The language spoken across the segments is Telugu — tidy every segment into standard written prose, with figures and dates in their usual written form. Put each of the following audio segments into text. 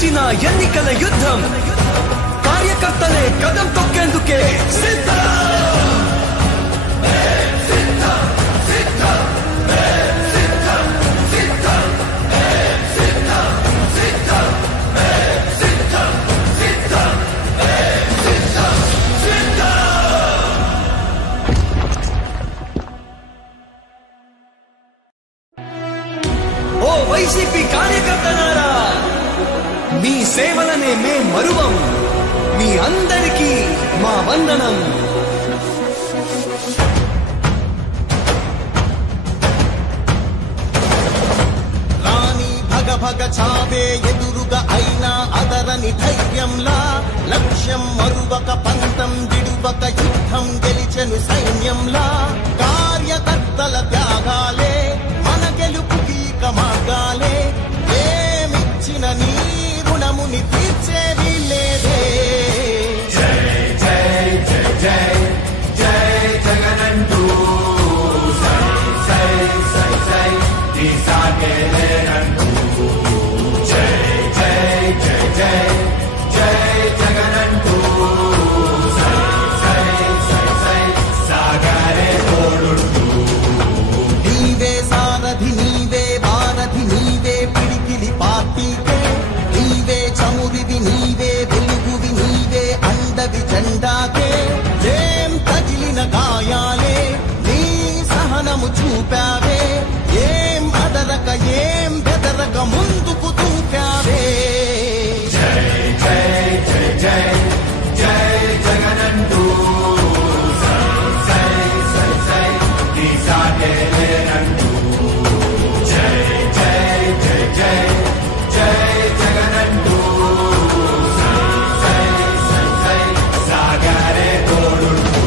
కలిసొచ్చిన ఎన్నికల యుద్ధం కార్యకర్తలే కదం తొక్కేందుకే సిద్ధం. ఓ వైసీపీ కార్యకర్తలారా, మీ సేవలనే మే మరువం. మీ అందరికీ మా వందనం. రాణి భగ భగ చావే ఎదురుగా అయినా అదరని ధైర్యంలా, లక్ష్యం మరువక పంతం విడువక యుద్ధం గెలిచెను సైన్యంలా. కార్యకర్తల త్యాగాలే మన గెలుపుకి మార్గాలే. ఏమిచ్చిన నీ రుణముని తీర్చేది లేదే. జై జై జై జై జై జగనంటూ సై సై సై సై తీసాగేలేనంటూ. జై జై జై జై జై జగనంటూ సై సై సై సై సాగరే తోడుంటూ. నీవే సారథి నీవే వారధి నీవే పిడికిలి పార్టీకే. నీవే చమురివి నీవే వెలుగువి నీవే అండవి జెండాకే. ఏం తగిలిన గాయాలే నీ సహనము చూపావే. ఏం అదరక ఏం బెదరక ముందుకు దూకావే. జై జై జై జై జై జగనంటూ సై సై సై సై తీసాగేలేనంటూ. జై జై జై జై జై జగనంటూ సై సై సై సై సాగరే తోడుంటూ.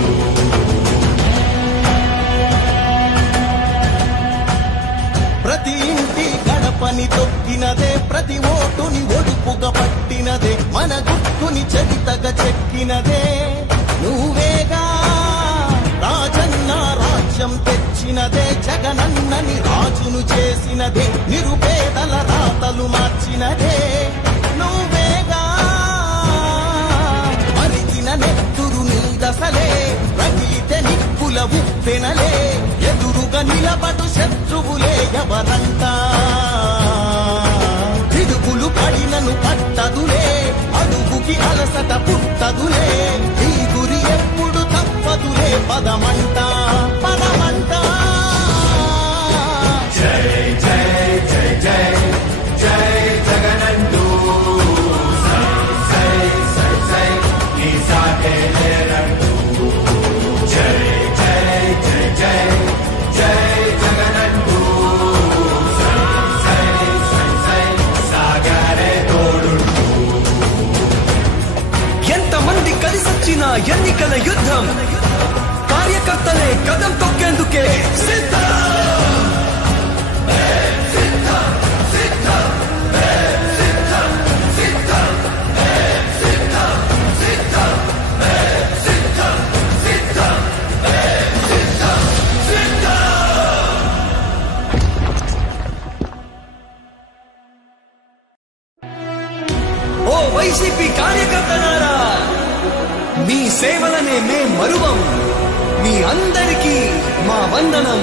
ప్రతి ఇంటి గడపని తొక్కినదే, ప్రతి ఓటుని ఒడుపుగా పట్టినదే, మన గుట్టుని చరితగా చెక్కినదే నువ్వేగా. రాజన్న రాజ్యం తెచ్చినదే, జగనన్నని రాజును చేసినదే, నిరుపేదల రాతలు మార్చినదే నువ్వేగా. మరిగిన నెత్తురు నీ దశలే, రగిలితే నిప్పుల ఉప్పెనలే, ఎదురుగా నిలబడు శత్రువులే ఎవరంట. తిరుగులు పడినను పట్టదులే, అడుగుకి అలసట పుట్టదులే, ఈ గురి ఎప్పుడు తప్పదులే, పదమంట పదమంట. జై జై జై జై జై జగనంటూ సై సై సై సై తీసాగేలేనంటూ. జై జై జై జై జై జగనంటూ సై సై సై సై సాగరే తోడుంటూ. ఎంతమంది కలిసొచ్చిన ఎన్నికల యుద్ధం కార్యకర్తలే కదం తొక్కేందుకే సిద్ధం. ఓ వైసీపీ కార్యకర్తలారా, మీ సేవలనే మే మరువం. మీ అందరికీ మా వందనం.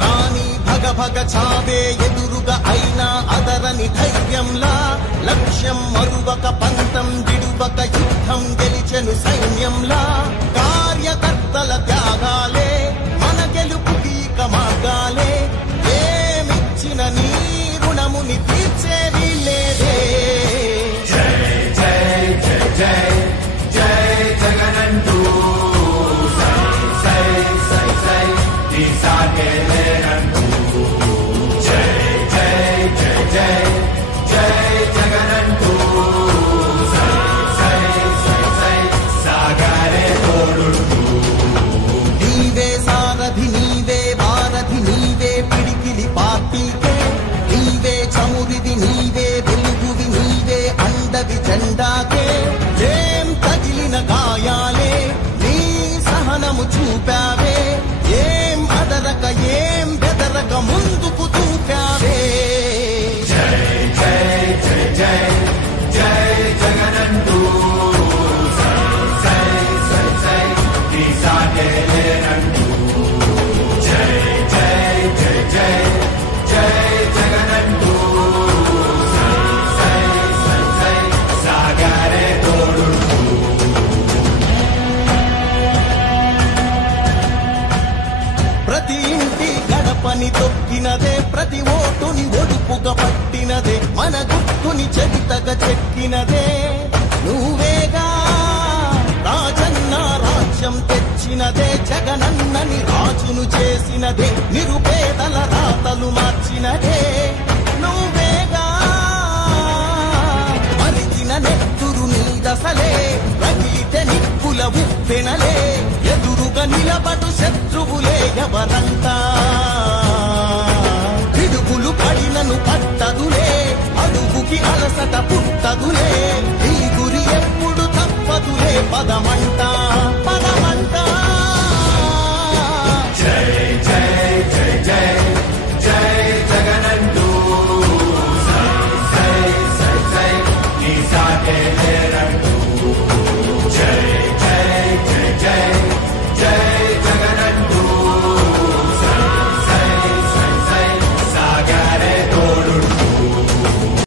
రాణి భగ భగ చావే ఎదురుగా అయినా అదరని ధైర్యంలా, లక్ష్యం మరువక పంతం విడువక యుద్ధం గెలిచెను సైన్యంలా. కార్యకర్తల త్యాగాలే మన గెలుపుకి మార్గాలే. ఏమిచ్చిన నీ రుణముని తీర్చేది లేదే. జై జై జై జై జై జగనంటూ సై సై సై సై తీసాగేలేనంటూ. జై జై జై జై జై జగనంటూ సై సై సై సై సాగరే తోడుంటూ. నీవే ముందుకు దూకావే. జై జై జై జై జై జగనంటూ సై సై సై సై నీ సాగే లేనంటూ. జై జై జై జై జై జగనంటూ సై సై సై సై సాగరే తోడుంటూ. ప్రతి ఇంటి గడపని తొక్కినదే, ప్రతి ఓటుని ఒడుపుగా పట్టినదే, మన గుట్టుని చరితగా చెక్కినదే నువ్వేగా. రాజన్న రాజ్యం తెచ్చినదే, జగనన్నని రాజును చేసినదే, నిరుపేదల రాతలు మార్చినదే నువ్వేగా. మరిచిన నెత్తురు నీదసలే, రగిలితే నిప్పుల ఉప్పెనలే, ఎదురుగా నిలబడు శత్రువులే ఎవరంతా. పిడుగులు పడినను పట్టదులే, అడుగుకి అలసట పుట్టదులే, ఈ గురి ఎప్పుడు తప్పదులే పదమ